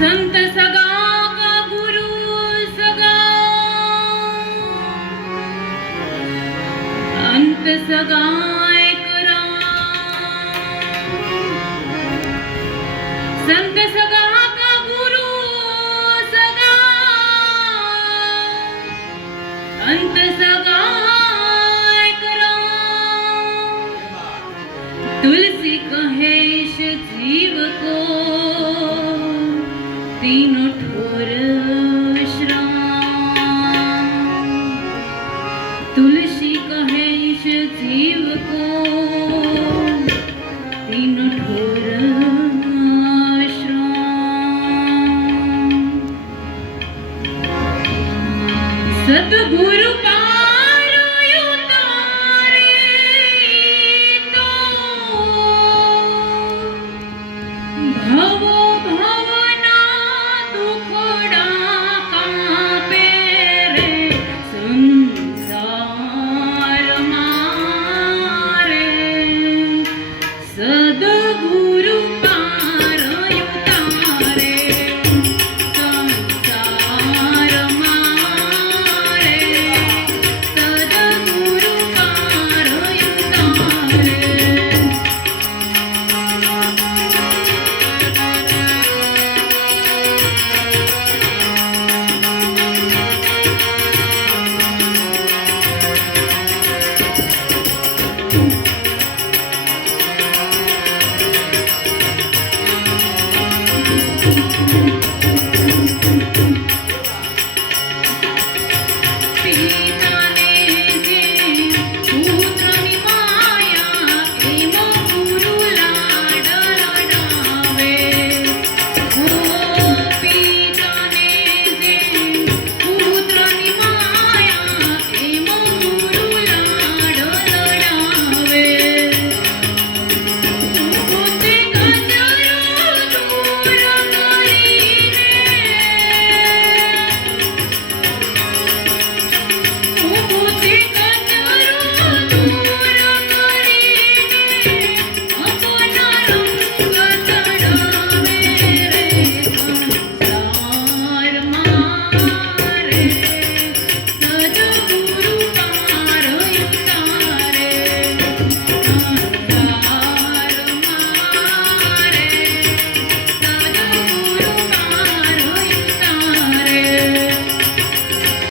संत सगा का गुरु सगा। अंत सगाय करा संत सगा का गुरु सगा। अंत सगाय तुलसी कहेश जीव को तीनों ठोर श्राम तुलसी कहेश जीव को तीनों ठोर श्राम うん。